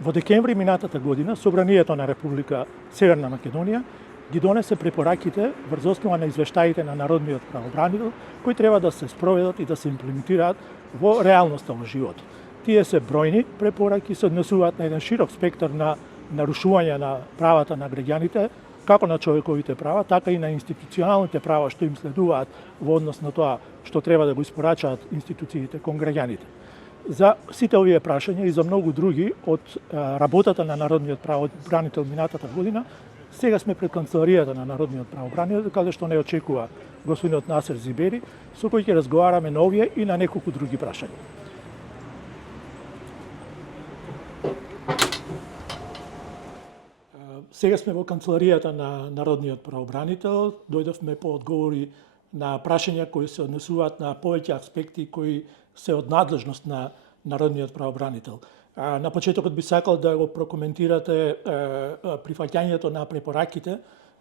Во декември минатата година, Собранието на Република Северна Македонија ги донесе препораките врз основа на извештаите на Народниот правобранител, кои треба да се спроведат и да се имплементираат во реалноста во животот. Тие се бројни препораки, се однесуваат на еден широк спектар на нарушување на правата на граѓаните, како на човековите права, така и на институционалните права што им следуваат во однос на тоа што треба да го испорачаат институциите кон граѓаните. За сите овие прашања и за многу други од работата на Народниот правобранител минатата година, сега сме пред канцеларијата на Народниот правобранител, каде што не очекува господинот Насер Зибери, со кој ќе разговараме на овие и на неколку други прашања. Сега сме во канцеларијата на Народниот правобранител, дојдовме по одговори на прашања кои се однесуваат на повеќе аспекти кои се од надлежност на Народниот правобранител. На почетокот би сакал да го прокоментирате прифаќањето на препораките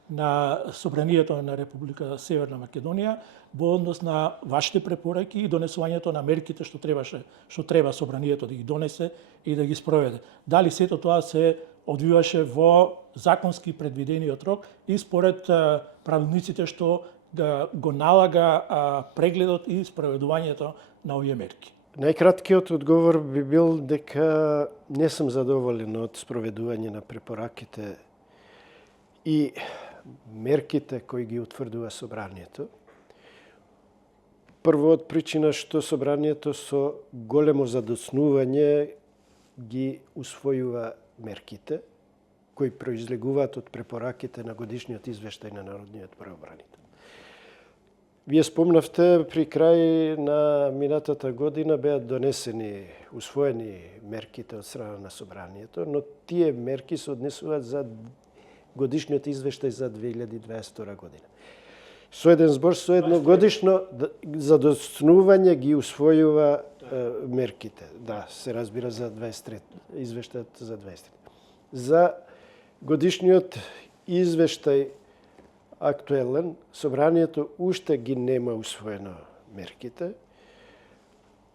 на Собранието на Република Северна Македонија во однос на вашите препораки и донесувањето на мерките што треба Собранието да ги донесе и да ги спроведе. Дали сето тоа се одвиваше во законски предвидениот рок и според правилниците што го налага прегледот и спроведувањето на овие мерки? Најкраткиот одговор би бил дека не сум задоволен од спроведување на препораките и мерките кои ги утврдува Собранието. Прво од причина што Собранието со големо задоснување ги усвојува мерките кои произлегуваат од препораките на годишниот извештај на Народниот правобранител. Вие спомнавте, при крај на минатата година беа донесени, усвоени мерките од страна на Собранието, но тие мерки се однесуваат за годишниот извештај за 2022 година. Со еден збор, со едно годишно задоснување ги усвојува мерките. Да, се разбира за 23, извештајот за 23. За годишниот извештај актуелен, Собранието уште ги нема усвоено мерките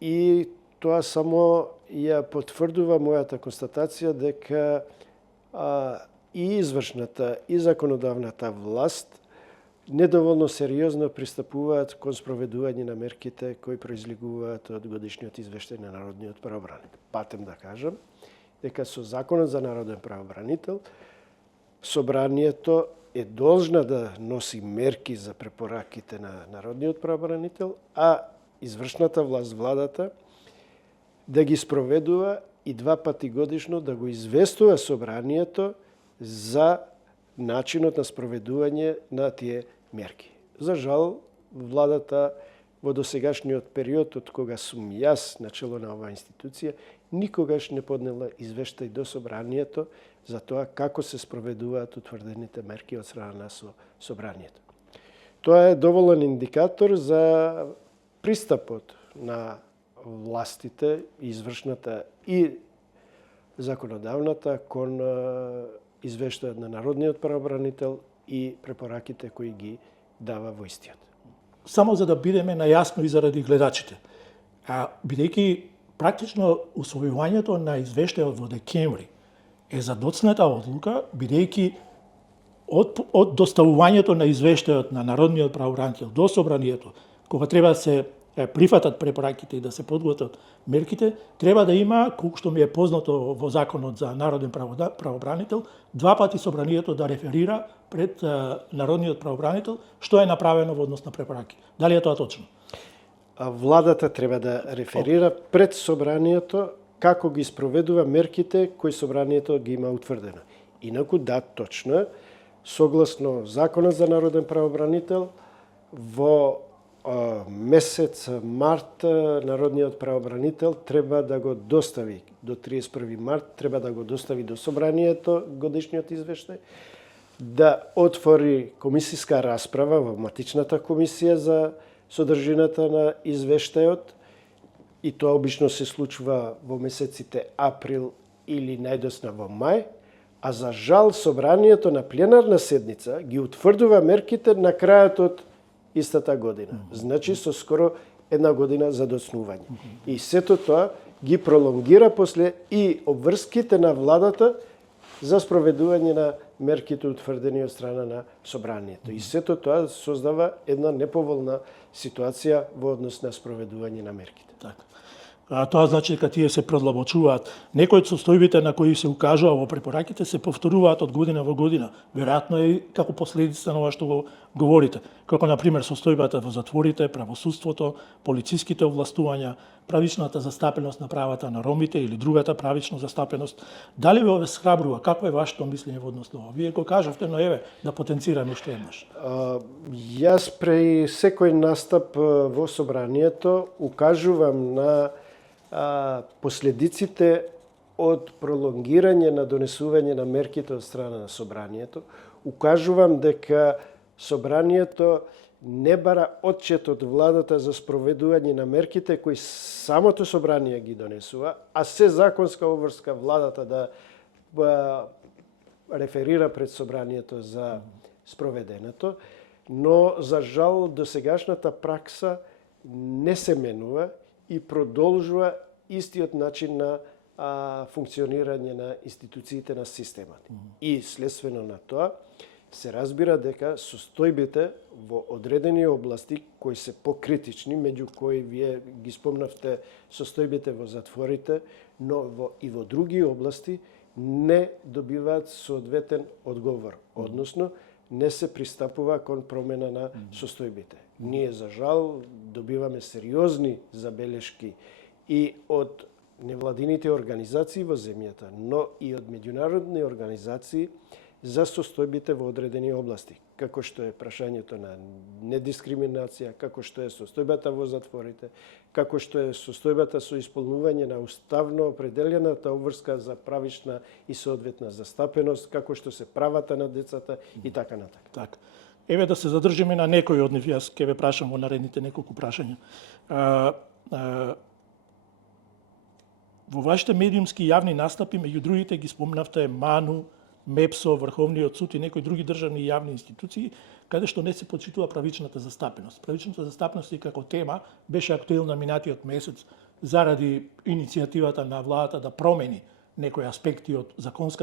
и тоа само ја потврдува мојата констатација дека и извршната и законодавната власт недоволно сериозно пристапуваат кон спроведување на мерките кои произлегуваат од годишниот извештај на Народниот правобранител. Патем да кажам дека со Законот за народен правобранител Собранието е должна да носи мерки за препораките на Народниот правобранител, а извршната власт, владата, да ги спроведува и 2 пати годишно да го известува Собранието за начинот на спроведување на тие мерки. За жал, владата во досегашниот период, од кога сум јас начело на оваа институција, никогаш не поднела извештај до Собранието за тоа како се спроведуваат утврдените мерки од страна на Собранието. Тоа е доволен индикатор за пристапот на властите, извршната и законодавната, кон извештајот на Народниот правобранител и препораките кои ги дава во истиот. Само за да бидеме најасно и заради гледачите, бидејќи практично усвојувањето на извештајот во декември е задоцната одлука, бидејќи од доставувањето на извештајот на Народниот правобранител до Собранието, кога треба да се прифатат препораките и да се подготват мерките, треба да има, колку што ми е познато во Законот за народен правобранител, 2 пати Собранието да реферира пред Народниот правобранител што е направено во однос на препораки. Дали е тоа точно? Владата треба да реферира пред Собранието како ги спроведува мерките кои Собранието ги има утврдено. Инаку да, точно, согласно Законот за народен правобранител, во месец март Народниот правобранител треба да го достави до 31 март, треба да го достави до Собранието годишниот извештај, да отвори комисиска расправа во матичната комисија за содржината на извештајот, и тоа обично се случува во месеците април или најдосна во мај, а за жал Собранието на пленарна седница ги утврдува мерките на крајот од истата година. Значи со скоро 1 година задоцнување. И сето тоа ги пролонгира после и обврските на владата за спроведување на мерките утврдени од страна на собранието. И сето тоа создава една неповолна ситуација во однос на спроведување на мерките. Така. Тоа значи дека тие се продлабочуваат. Некои од состојбите на кои се укажува во препораките се повторуваат од година во година. Веројатно е како последица на ова што го говорите. Како на пример состојбата во затворите, правосудството, полициските овластувања, правичната застапеност на правата на ромите или другата правична застапеност. Дали ве схрабрува? Какво е вашето мислење во однос на ова? Вие го кажавте, но еве да потенцираме уште еднаш. Јас при секој настап во собранието укажувам на последиците од пролонгирање на донесување на мерките од страна на собранието. Укажувам дека собранието не бара отчет од владата за спроведување на мерките кои самото собрание ги донесува, а се законска обврска владата да реферира пред собранието за спроведеното, но за жал досегашната пракса не се менува и продолжува истиот начин на функционирање на институциите на системот. И следствено на тоа се разбира дека состојбите во одредени области кои се покритични, меѓу кои вие ги спомнавте состојбите во затворите, но и во други области не добиваат соодветен одговор, односно не се пристапува кон промена на состојбите. Ние, за жал, добиваме сериозни забелешки и од невладините организации во земјата, но и од меѓународни организации за состојбите во одредени области, како што е прашањето на недискриминација, како што е состојбата во затворите, како што е состојбата со исполнување на уставно определената обврска за правична и соодветна застапеност, како што се правата на децата и така натака. Така. Еве да се задржиме на некои од нив, јас ќе ве прашам во наредните неколку прашања. Во вашите медиумски јавни настапи, меѓу другите ги спомнавте МАНУ, МЕПСО, Врховниот суд и некои други државни и јавни институции, каде што не се почитува правичната застапеност. Правичната застапеност и како тема беше актуелна минатиот месец заради иницијативата на владата да промени некои аспекти од законот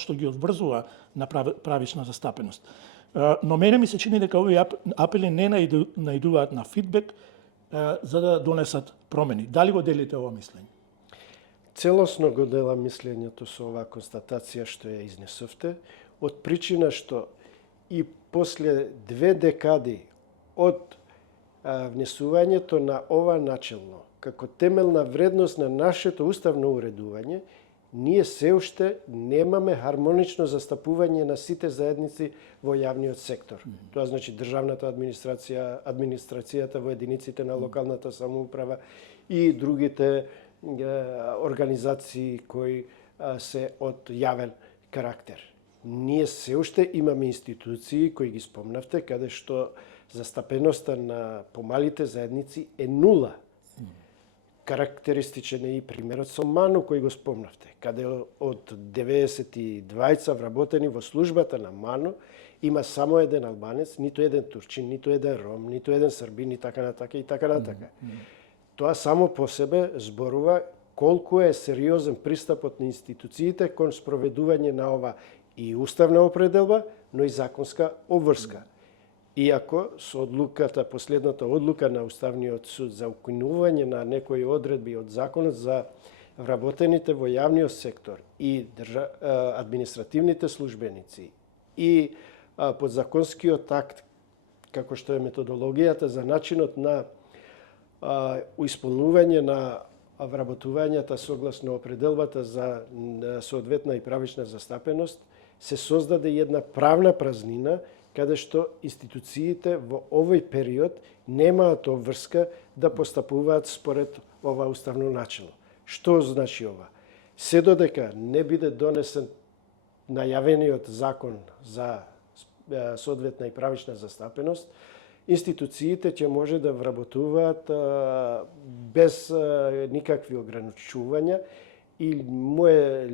што ги одврзува на правична застапеност. Но мене ми се чини дека овие апели не наидуваат на фидбек за да донесат промени. Дали го делите ова мислење? Целосно го делам мислењето со оваа констатација што ја изнесовте, од причина што и после 2 декади од внесувањето на ова начелно, како темелна вредност на нашето уставно уредување, ние се уште немаме хармонично застапување на сите заедници во јавниот сектор. Тоа значи државната администрација, администрацијата во единиците на локалната самоуправа и другите организации кои се од јавен карактер. Ние се уште имаме институции кои ги спомнавте, каде што застапеноста на помалите заедници е нула. Карактеристичен е и примерот со МАНУ кој го спомнавте, каде од 92 вработени во службата на МАНУ има само еден албанец, ниту еден турчин, ниту еден ром, ниту еден србин и така натака и така натака. Тоа само по себе зборува колку е сериозен пристапот на институциите кон спроведување на ова и уставна определба, но и законска обврска. Иако со одлуката, последната одлука на Уставниот суд за укинување на некои одредби од законот за вработените во јавниот сектор и административните службеници и подзаконскиот акт, како што е методологијата за начинот на исполнување на вработувањата согласно определбата за соодветна и правична застапеност, се создаде една правна празнина каде што институциите во овој период немаат обврска да постапуваат според ова уставно начело. Што значи ова? Се додека не биде донесен најавениот закон за соодветна и правична застапеност, институциите ќе може да вработуваат без никакви ограничувања и мое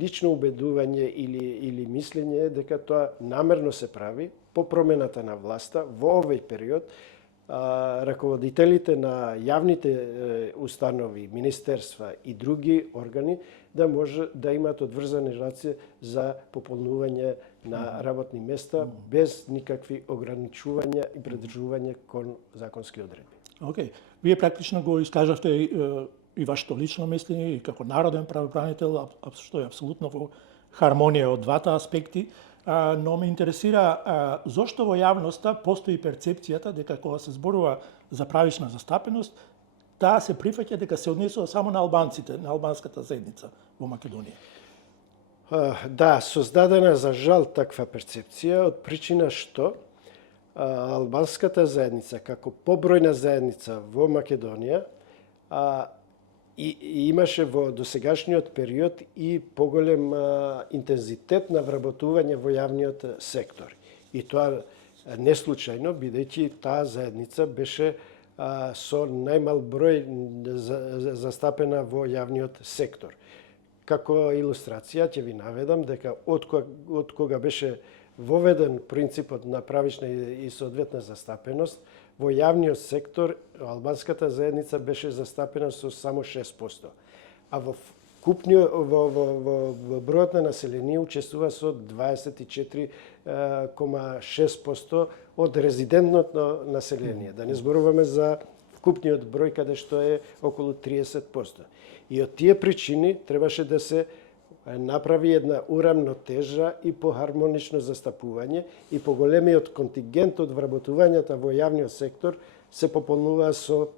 лично убедување или мислење е дека тоа намерно се прави по промената на власта во овој период раководителите на јавните установи, министерства и други органи да може да имаат одврзани раци за пополнување на работни места без никакви ограничувања и придржување кон законски одредби. Океј. Вие практично го искажавте и вашето лично мислење и како народен правобранител, што е апсолутно во хармонија од двата аспекти, но ме интересира зошто во јавноста постои перцепцијата дека кога се зборува за правична застапеност, таа се прифаќа дека се однесува само на албанците, на албанската заедница во Македонија. Да, создадена за жал таква перцепција од причина што албанската заедница како побројна заедница во Македонија и имаше во досегашниот период и поголем интензитет на вработување во јавниот сектор. И тоа не случајно, бидејќи таа заедница беше со најмал број застапена во јавниот сектор. Како илустрација ќе ви наведам дека од кога беше воведен принципот на правична и соодветна застапеност, во јавниот сектор албанската заедница беше застапена со само 6%, а во бројот на население учествува со 24,6% од резидентното население. Да не зборуваме за вкупниот број каде што е околу 30%. И од тие причини требаше да се направи една урамнотежа и похармонично застапување и поголемиот контингент од вработувањата во јавниот сектор се пополнува со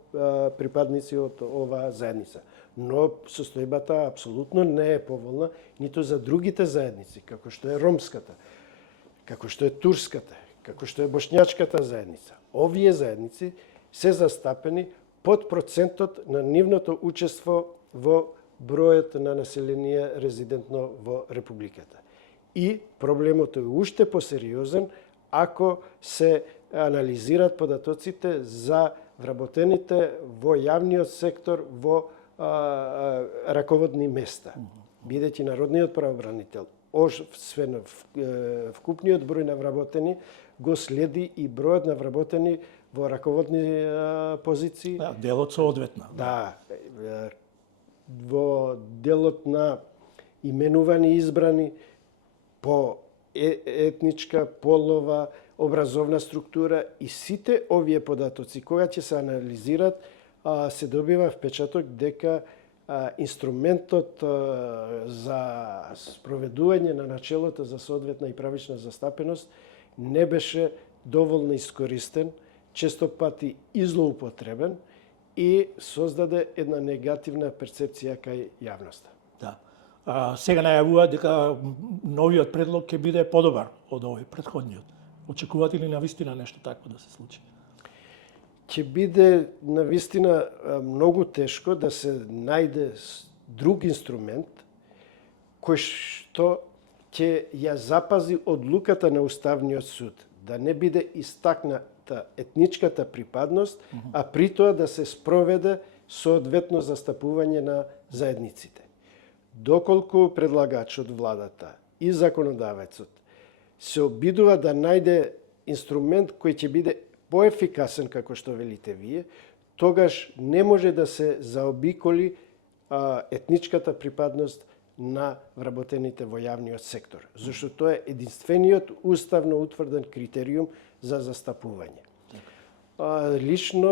припадници од оваа заедница. Но состојбата апсолутно не е поволна ниту за другите заедници, како што е ромската, како што е турската, како што е бошњачката заедница. Овие заедници се застапени под процентот на нивното учество во бројот на население резидентно во Републиката. И проблемот е уште посериозен ако се анализираат податоците за вработените во јавниот сектор во раководни места. Бидејќи народниот правобранител, освен вкупниот број на вработени, го следи и бројот на вработени во раководни позиции. Да, делот соодветна. Да, во делот на именувани и избрани по етничка, полова, образовна структура и сите овие податоци, кога ќе се анализираат, се добива впечаток дека инструментот за спроведување на начелото за соодветна и правична застапеност не беше доволно искористен, често пати и злоупотребен, и создаде една негативна перцепција кај јавноста. Да. Сега најавува дека новиот предлог ќе биде подобар од овој претходниот. Очекувате ли навистина нешто такво да се случи? Ќе биде навистина многу тешко да се најде друг инструмент кој што ќе ја запази одлуката на Уставниот суд, да не биде истакната етничката припадност, а при тоа да се спроведе соодветно застапување на заедниците. Доколку предлагачот, владата и законодавецот се обидува да најде инструмент кој ќе биде поефикасен, како што велите вие, тогаш не може да се заобиколи етничката припадност на вработените во јавниот сектор, зашто тоа е единствениот уставно утврден критериум за застапување. Лично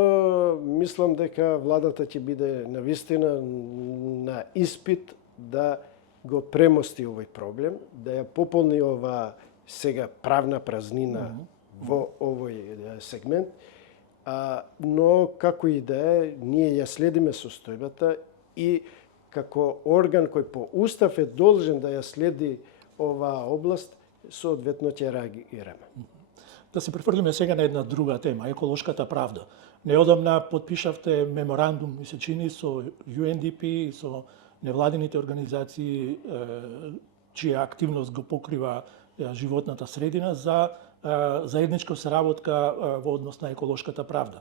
мислам дека владата ќе биде навистина на испит да го премости овој проблем, да ја пополни ова сега правна празнина во овој сегмент, но како и да е, ние ја следиме состојбата и како орган кој по устав е должен да ја следи оваа област, соодветно ќе реагираме. Да се префрлиме сега на една друга тема, еколошката правда. Неодамна подпишавте меморандум, ми се чини, со UNDP и со невладините организации чија активност го покрива животната средина за заедничка соработка во однос на еколошката правда.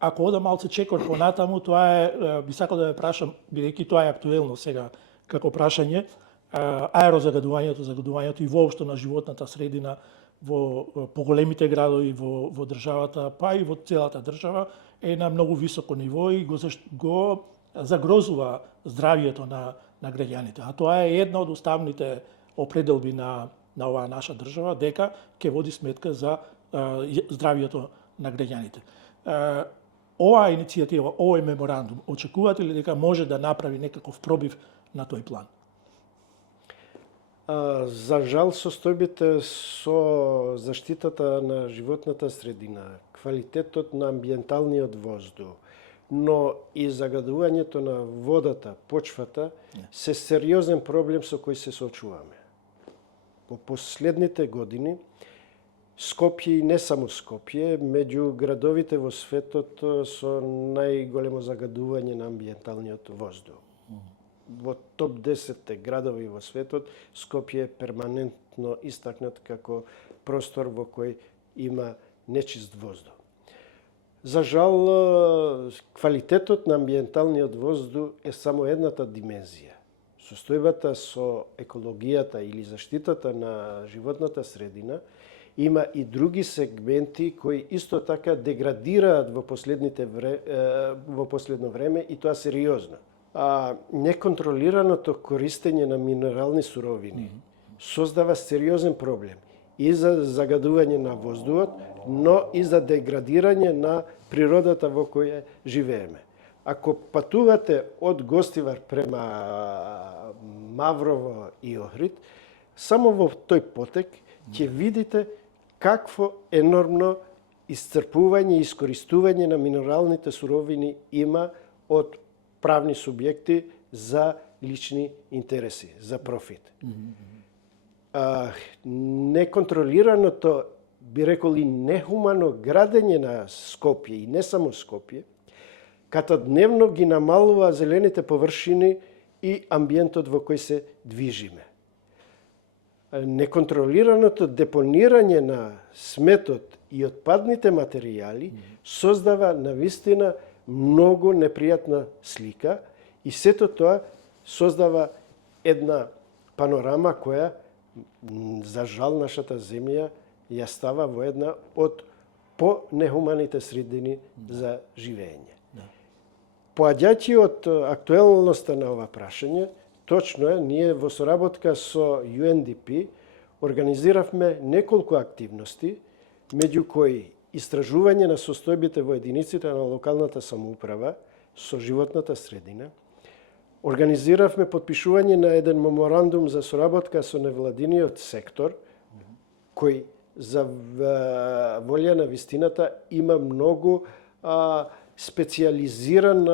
Ако одам малце чекор понатаму, тоа е, би сакал да ве прашам, бидејќи тоа е актуелно сега како прашање, аерозагадувањето и воопшто на животната средина во поголемите градови во државата, па и во целата држава, е на многу високо ниво и го загрозува здравието на граѓаните. А тоа е една од уставните определби на оваа наша држава, дека ќе води сметка за здравието на граѓаните. Оваа иницијатива, овој меморандум, очекувате ли дека може да направи некаков пробив на тој план? За жал, состојбите со заштитата на животната средина, квалитетот на амбиенталниот воздух, но и загадувањето на водата, почвата, се сериозен проблем со кој се соочуваме. Во последните години, Скопје и не само Скопје, меѓу градовите во светот со најголемо загадување на амбиенталниот воздух. Во топ 10 градови во светот, Скопје е перманентно истакнат како простор во кој има нечист воздух. За жал, квалитетот на амбиенталниот воздух е само едната димензија. Состојбата со екологијата или заштитата на животната средина има и други сегменти кои исто така деградираат во последно време и тоа сериозно. Неконтролираното користење на минерални суровини создава сериозен проблем и за загадување на воздухот, но и за деградирање на природата во која живееме. Ако патувате од Гостивар према Маврово и Охрид, само во тој потек ќе видите какво енормно исцрпување и искористување на минералните суровини има од правни субјекти за лични интереси, за профит. Неконтролираното, би рекол и нехумано градење на Скопје и не само Скопје, ката дневно ги намалува зелените површини и амбиентот во кој се движиме. Неконтролираното депонирање на сметот и отпадните материјали создава навистина многу непријатна слика и сето тоа создава една панорама која, за жал, нашата земја ја става во една од по-нехуманите средини за живење. Поаѓајќи од актуелноста на ова прашање, точно е, ние во соработка со UNDP организиравме неколку активности, меѓу кои истражување на состојбите во единиците на локалната самоуправа со животната средина, организиравме подпишување на еден меморандум за соработка со невладиниот сектор, кој за волја на вистината има многу специализиран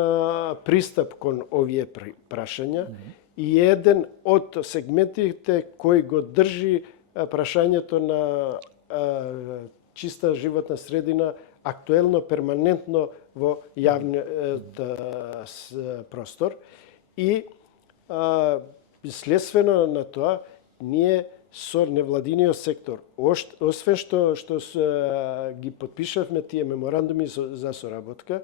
пристап кон овие прашања и еден од сегментите кој го држи прашањето на чиста животна средина актуелно, перманентно во јавниот простор. И следствено на тоа, ние со невладиниот сектор, освен што ги подпишавме тие меморандуми за соработка,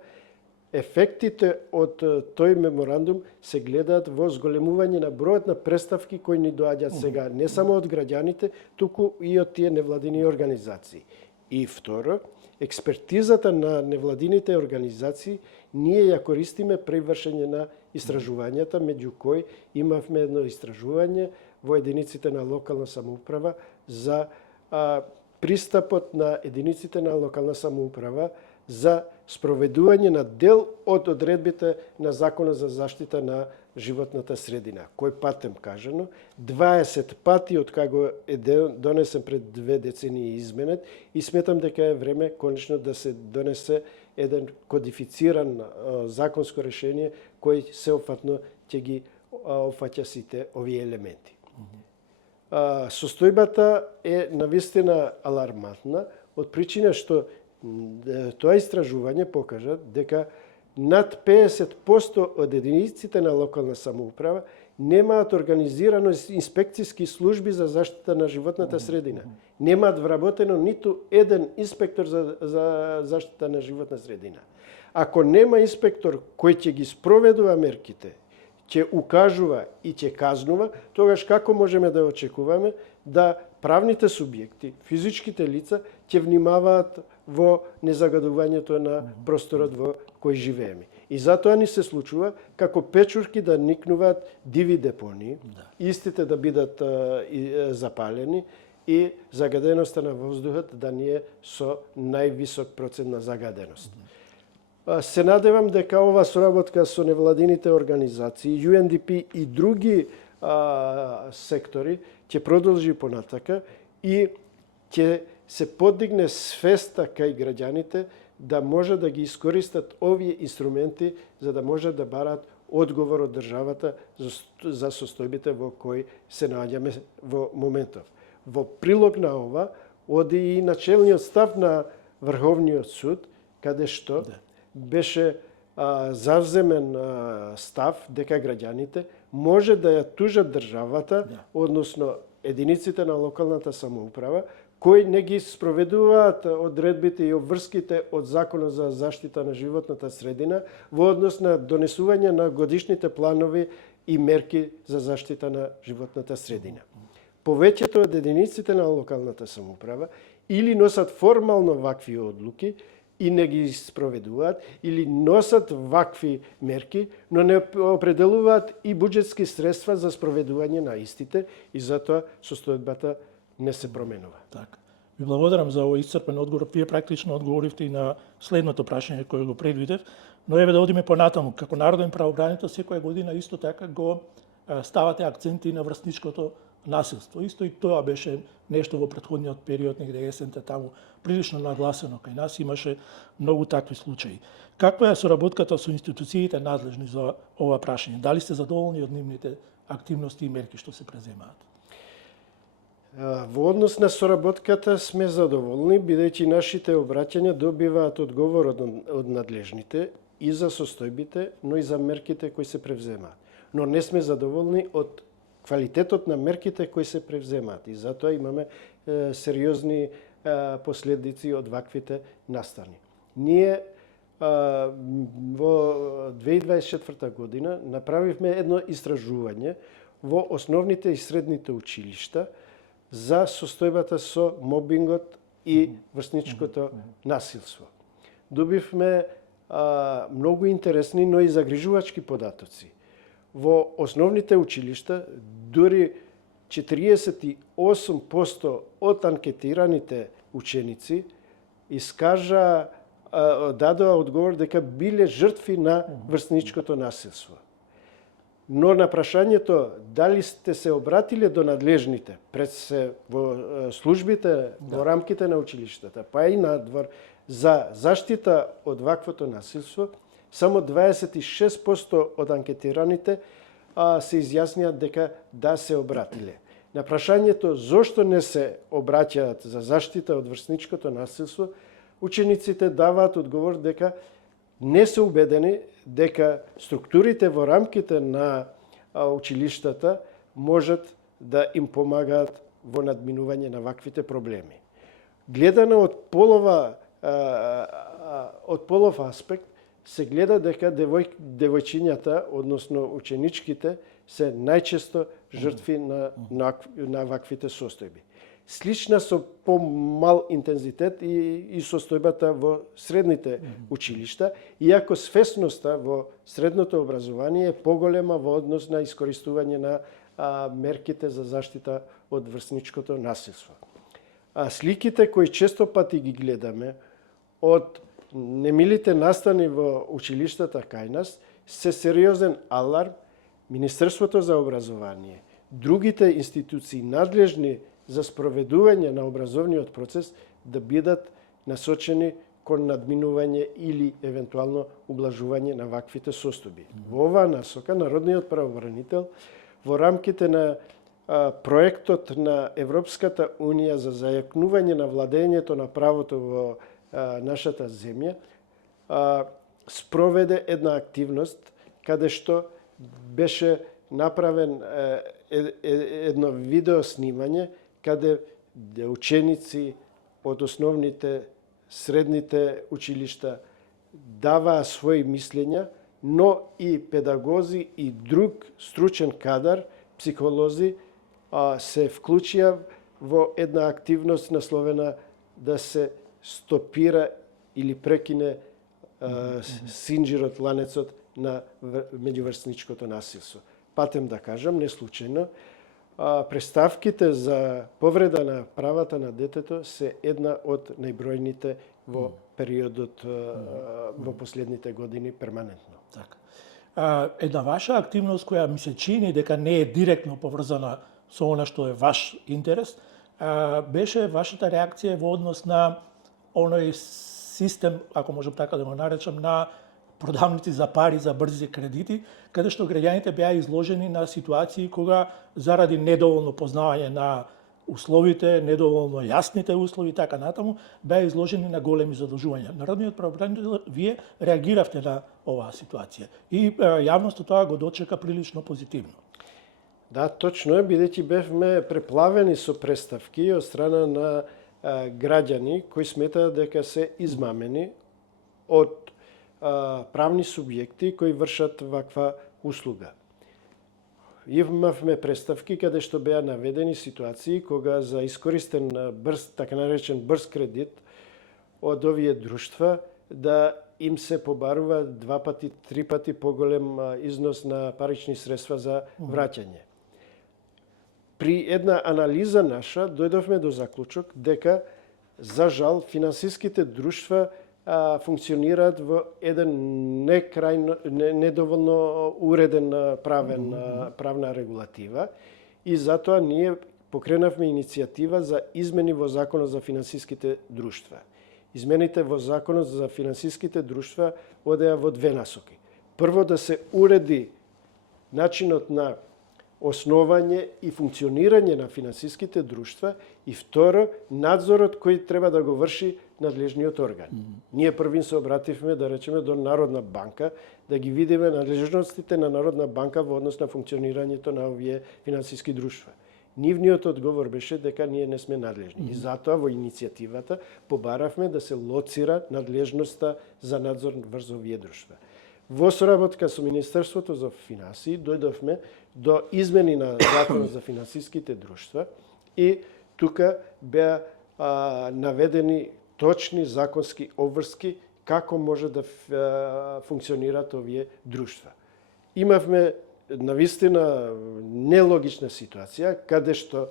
ефектите од тој меморандум се гледаат во зголемување на бројот на представки кои ни доаѓаат сега, не само од граѓаните, туку и од тие невладини организации. И второ, експертизата на невладините организации ние ја користиме при вршење на истражувањата, меѓу кои имавме едно истражување во единиците на локална самоуправа за пристапот на единиците на локална самоуправа за спроведување на дел од одредбите на Законот за заштита на животната средина, кој патем кажано, 20 пати од кога е донесен пред 2 децении изменет и сметам дека е време конечно да се донесе еден кодифициран законско решение кој сеопфатно ќе ги опфаќа сите овие елементи. Состојбата е навистина алармантна од причина што тоа истражување покажа дека над 50% од единиците на локална самоуправа немаат организирано инспекцијски служби за заштита на животната средина. Немаат вработено ниту еден инспектор за заштита на животна средина. Ако нема инспектор кој ќе ги спроведува мерките, ќе укажува и ќе казнува, тогаш како можеме да очекуваме да правните субјекти, физичките лица ќе внимаваат во незагадувањето на просторот во кој живееме. И затоа ни се случува како печурки да никнуваат диви депонии, истите да бидат запалени и загаденоста на воздухот да не е со највисок процент на загаденост. Се надевам дека ова соработка со невладините организации, UNDP и други сектори ќе продолжи понатака и ќе се подигне свеста кај граѓаните да може да ги искористат овие инструменти за да може да барат одговор од државата за состојбите во кои се наоѓаме во моментов. Во прилог на ова оди и начелниот став на Врховниот суд, каде што беше завземен став дека граѓаните може да ја тужат државата, односно единиците на локалната самоуправа, кои не ги спроведуваат одредбите и обврските од Законот за заштита на животната средина во однос на донесување на годишните планови и мерки за заштита на животната средина. Повеќето од единиците на локалната самоуправа или носат формално вакви одлуки и не ги спроведуваат, или носат вакви мерки, но не определуваат и буџетски средства за спроведување на истите и затоа состојбата не се променува. Така. Ви благодарам за овој исцрпен одговор. Вие практично одговоривте и на следното прашање кое го предвидев, но еве да одиме понатаму. Како народен правобранител секоја година исто така го ставате акценти на врсничкото насилство. Исто и тоа беше нешто во претходниот период, негде есента таму, прилично нагласено кај нас, имаше многу такви случаи. Каква е соработката со институциите надлежни за ова прашање? Дали сте задоволни од нивните активности и мерки што се преземаат? Во однос на соработката сме задоволни, бидејќи нашите обраќања добиваат одговор од надлежните и за состојбите, но и за мерките кои се превземаат. Но не сме задоволни од квалитетот на мерките кои се превземаат и затоа имаме сериозни последици од ваквите настани. Ние во 2024 година направивме едно истражување во основните и средните училишта за состојбата со мобингот и врсничкото насилство. Добивме многу интересни, но и загрижувачки податоци. Во основните училишта дури 48% од анкетираните ученици дадоа одговор дека биле жртви на врсничкото насилство. Но на прашањето дали сте се обратиле до надлежните пред се во службите во рамките на училиштата, па и надвор за заштита од ваквото насилство, само 26% од анкетираните се изјаснија дека да се обратиле. На прашањето зошто не се обраќаат за заштита од врсничкото насилство, учениците даваат одговор дека не се убедени дека структурите во рамките на училиштата можат да им помагаат во надминување на ваквите проблеми. Гледано од полов аспект, се гледа дека девојчињата, односно ученичките, се најчесто жртви на ваквите состојби. Слична со помал интензитет и состојбата во средните училишта, иако свесноста во средното образование е поголема во однос на искористување на мерките за заштита од врсничкото насилство. Сликите кои често пати ги гледаме од немилите настани во училиштата кај нас се сериозен аларм. Министерството за образование, другите институции надлежни за спроведување на образовниот процес да бидат насочени кон надминување или евентуално ублажување на ваквите состојби. Во оваа насока Народниот правобранител во рамките на проектот на Европската Унија за зајакнување на владењето на правото во нашата земја спроведе една активност каде што беше направен едно видео снимање каде ученици од основните, средните училишта даваа своји мислења, но и педагози и друг стручен кадар, психолози, се вклучија во една активност насловена да се стопира или прекине синџирот, ланецот на меѓуврсничкото насилство. Патем да кажам, не случајно, преставките за повреда на правата на детето се една од најбројните во периодот во последните години перманентно. Така. Една ваша активност која ми се чини дека не е директно поврзана со она што е ваш интерес, беше вашата реакција во однос на оној систем, ако можам така да го наречам, на продавници за пари за брзи кредити, каде што граѓаните беа изложени на ситуации кога заради недоволно познавање на условите, недоволно јасните услови и така натаму, беа изложени на големи задолжувања. Народниот правобранител, вие реагиравте на оваа ситуација и јавноста тоа го дочека прилично позитивно. Да, точно е, бидејќи бевме преплавени со преставки од страна на граѓани кои сметаат дека се измамени од правни субјекти кои вршат ваква услуга. Имавме преставки каде што беа наведени ситуации кога за искористен брз, така наречен брз кредит од овие друштва да им се побарува 2 пати, 3 пати поголем износ на парични средства за враќање. При една анализа наша дојдовме до заклучок дека за жал финансиските друштва функционираат во еден недоволно уреден правна регулатива и затоа ние покренавме иницијатива за измени во Законот за финансиските друштва. Измените во Законот за финансиските друштва одеа во две насоки. Прво, да се уреди начинот на основање и функционирање на финансиските друштва и второ, надзорот кој треба да го врши надлежниот орган. Ние првин се обративме, да речеме, до Народна банка, да ги видиме надлежностите на Народна банка во однос на функционирањето на овие финансиски друштва. Нивниот одговор беше дека ние не сме надлежни. И затоа во иницијативата побаравме да се лоцира надлежноста за надзор врз овие друштва. Во соработка со Министерството за финансии дојдовме до измени на Законот за финансиските друштва и тука беа наведени точни законски обврски како може да функционираат овие друштва. Имавме навистина нелогична ситуација каде што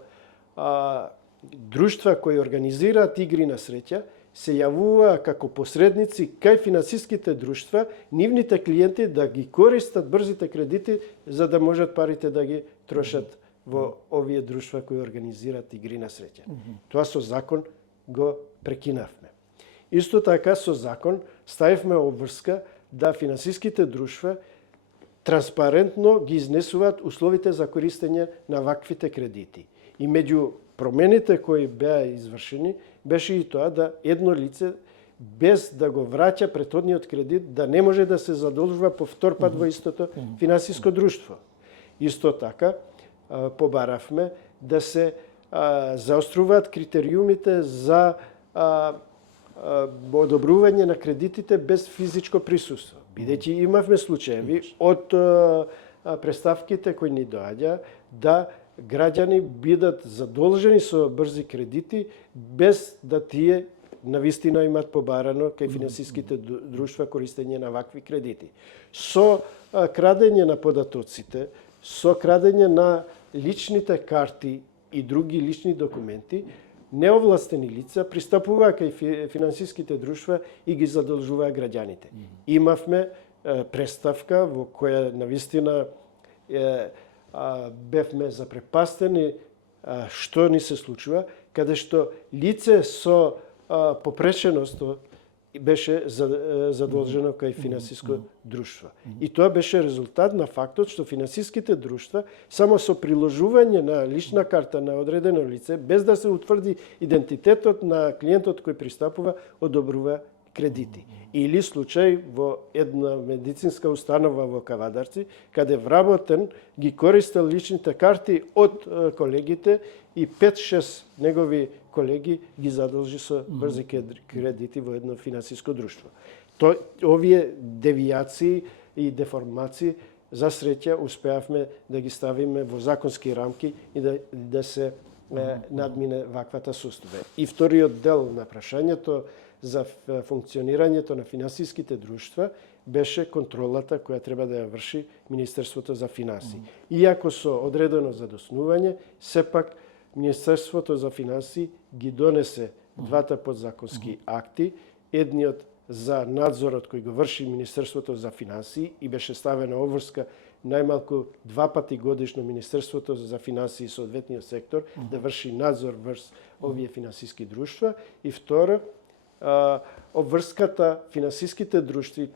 друштва кои организираат игри на среќа се јавуваа како посредници кај финансиските друштва, нивните клиенти да ги користат брзите кредити за да можат парите да ги трошат во овие друштва кои организираат игри на среќа. Тоа со закон го прекинавме. Исто така со закон ставивме обврска да финансиските друштва транспарентно ги изнесуваат условите за користење на ваквите кредити. И меѓу промените кои беа извршени беше и тоа да едно лице без да го враќа претходниот кредит да не може да се задолжува по втор пат во истото финансиско друштво. Исто така побаравме да се заоструваат критериумите за одобрување на кредитите без физичко присуство. Бидејќи имавме случаеви од преставките кои ни доаѓа да граѓани бидат задолжени со брзи кредити без да тие навистина имат побарано кај финансиските друштва користење на вакви кредити. Со крадење на податоците, со крадење на личните карти и други лични документи, неовластени лица пристапуваа кај финансиските друштва и ги задолжуваа граѓаните. Имавме преставка во која навистина бевме запрепастени што ни се случува, каде што лице со попреченост беше задолжено кај финансиско друштво. И тоа беше резултат на фактот што финансиските друштва само со приложување на лична карта на одредено лице, без да се утврди идентитетот на клиентот кој пристапува, одобрува кредити. Или случај во една медицинска установа во Кавадарци, каде вработен ги користел личните карти од колегите и 5-6 негови колеги ги задолжи со брзи кредити во едно финансиско друштво. Овие девијации и деформации за среќа успеавме да ги ставиме во законски рамки и да се надмине ваквата состојба. И вториот дел на прашањето за функционирањето на финансиските друштва беше контролата која треба да ја врши Министерството за финансии. Иако со одредено задоснување, сепак Министерството за финансии ги донесе двата подзаконски акти, едниот за надзорот кој го врши Министерството за финансии и беше ставена обврска најмалку 2 пати годишно Министерството за финансии и соодветниот сектор да врши надзор врз овие финансиски друштва, и второ, обврската финансиските друштва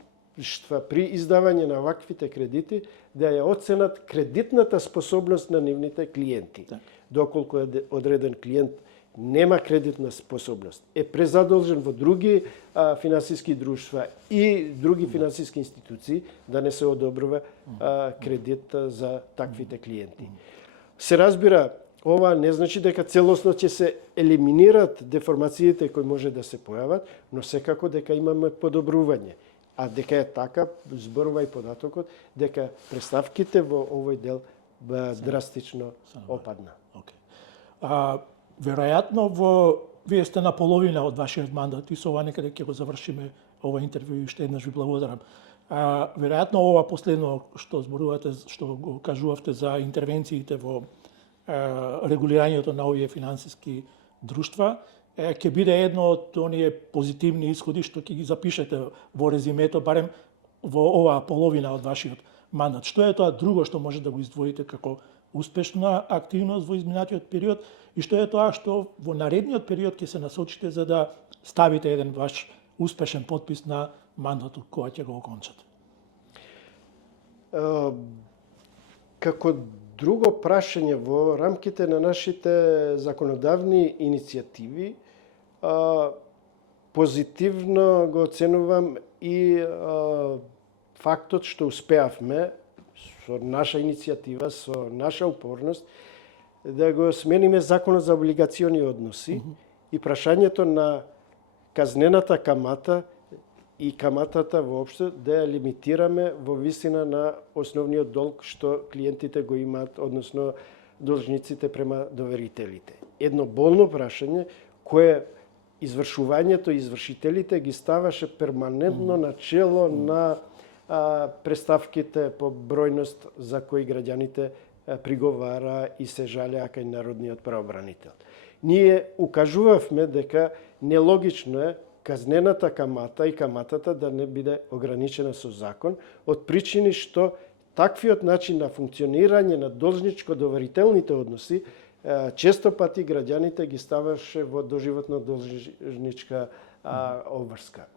при издавање на ваквите кредити да ја оценат кредитната способност на нивните клиенти. Доколку одреден клиент нема кредитна способност, е презадолжен во други финансиски друштва и други финансиски институции, да не се одобрува кредит за таквите клиенти. Се разбира, ова не значи дека целосно ќе се елиминират деформациите кои може да се појават, но секако дека имаме подобрување. А дека е така, зборува и податокот, дека преставките во овој дел драстично опадна. Веројатно вие сте на половина од вашиот мандат и со ова некаде ќе го завршиме ова интервју и уште еднаш ви благодарам. Веројатно ова последно што зборувате, што го кажувавте за интервенциите во регулирањето на овие финансиски друштва, ќе биде едно од оние позитивни исходи што ќе ги запишете во резимето, барем во оваа половина од вашиот мандат. Што е тоа друго што може да го издвоите како успешна активност во изминатиот период и што е тоа што во наредниот период ќе се насочите за да ставите еден ваш успешен потпис на мандатот кој ќе го окончате? Како друго прашање во рамките на нашите законодавни иницијативи, позитивно го оценувам и фактот што успеавме со наша иницијатива, со наша упорност, да го смениме Законот за облигациони односи и прашањето на казнената камата и каматата воопшто да ја лимитираме во висина на основниот долг што клиентите го имаат, односно должниците према доверителите. Едно болно прашање кое извршувањето и извршителите ги ставаше перманентно на чело на преставките по бројност за кои граѓаните приговара и се жалеа кај народниот правобранител. Ние укажувавме дека нелогично е казнената камата и каматата да не биде ограничена со закон, од причини што таквиот начин на функционирање на должничко-доверителните односи често пати граѓаните ги ставаше во доживотно должничка обврска.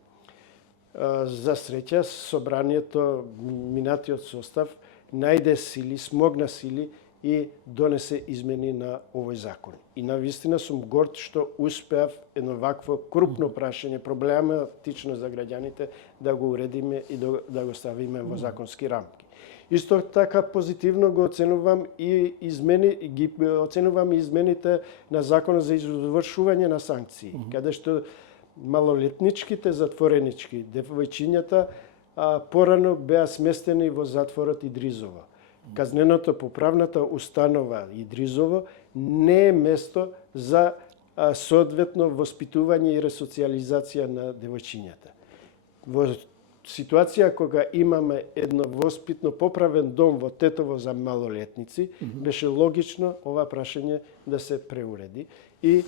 За среќа, собранието, минатиот состав, најде сили, смогна сили и донесе измени на овој закон. И навистина сум горд што успеав едно вакво крупно прашање, проблематично за граѓаните, да го уредиме и да го ставиме во законски рамки. Исто така позитивно го оценувам и измените на Законот за извршување на санкции, каде што малолетничките затворенички, девојчињата порано беа сместени во затворот Идризово. Казненото поправната установа Идризово не е место за соодветно воспитување и ресоциализација на девојчињата. Во ситуација кога имаме едно воспитно поправен дом во Тетово за малолетници, беше логично ова прашање да се преуреди и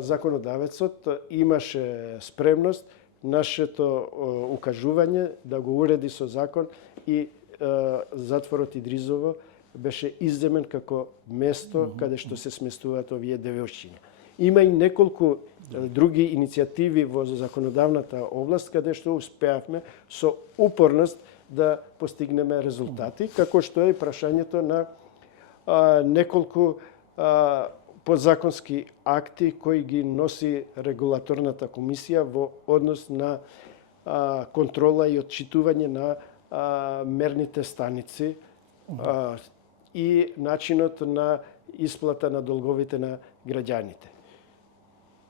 законодавецот имаше спремност нашето укажување да го уреди со закон и затворот Идризово беше изземен како место каде што се сместуваат овие девојчиња. Има и неколку други иницијативи во законодавната област каде што успеавме со упорност да постигнеме резултати, како што е и прашањето на неколку подзаконски акти кои ги носи регулаторната комисија во однос на контрола и отчитување на мерните станици и начинот на исплата на долговите на граѓаните.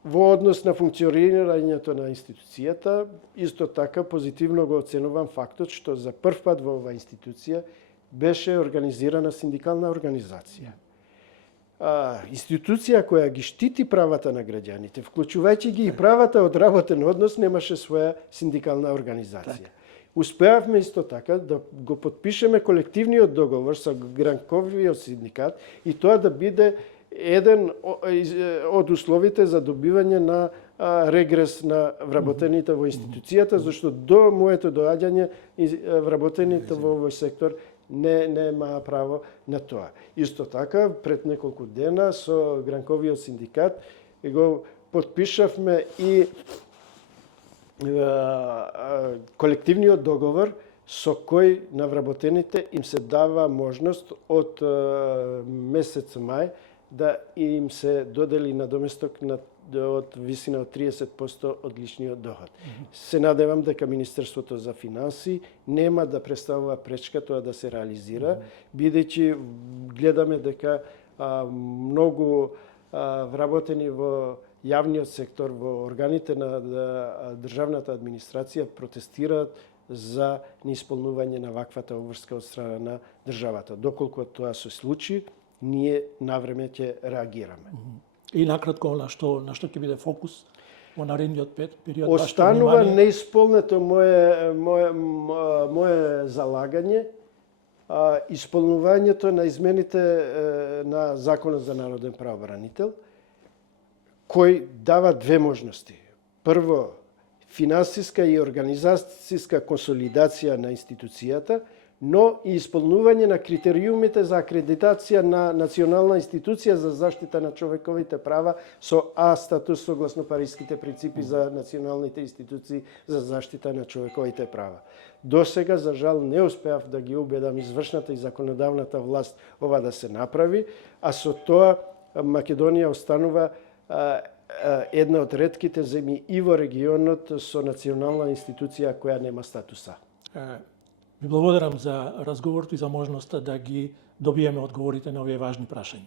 Во однос на функционирањето на институцијата, исто така позитивно го оценувам фактот што за прв пат во оваа институција беше организирана синдикална организација. институција која ги штити правата на граѓаните, вклучувајќи ги и правата од работен однос, немаше своја синдикална организација. Успеавме исто така да го подпишеме колективниот договор со Гранковиот синдикат и тоа да биде еден од условите за добивање на регрес на вработените во институцијата, зашто до моето доаѓање вработените во овој сектор нема право на тоа. Исто така, пред неколку дена со Гранковиот синдикат го подпишавме и колективниот договор со кој на вработените им се дава можност од месец мај да им се додели надоместок од висина од 30% од личниот доход. Се надевам дека Министерството за финанси нема да представува пречка тоа да се реализира, бидејќи гледаме дека многу вработени во јавниот сектор, во органите на државната администрација протестираат за неисполнување на ваквата обврска од страна на државата. Доколку тоа се случи, ние навреме ќе реагираме. И накратко на што ќе биде фокус во наредниот период? Останува неисполнето мое залагање, исполнувањето на измените на Законот за народен правобранител, кој дава две можности. Прво, финансиска и организацијска консолидација на институцијата, но и исполнување на критериумите за акредитација на национална институција за заштита на човековите права со А статус согласно Париските принципи за националните институции за заштита на човековите права. До сега, за жал, не успеав да ги убедам извршната и законодавната власт ова да се направи, а со тоа Македонија останува една од ретките земји и во регионот со национална институција која нема статуса. Ви благодарам за разговорот и за можноста да ги добиеме одговорите на овие важни прашања.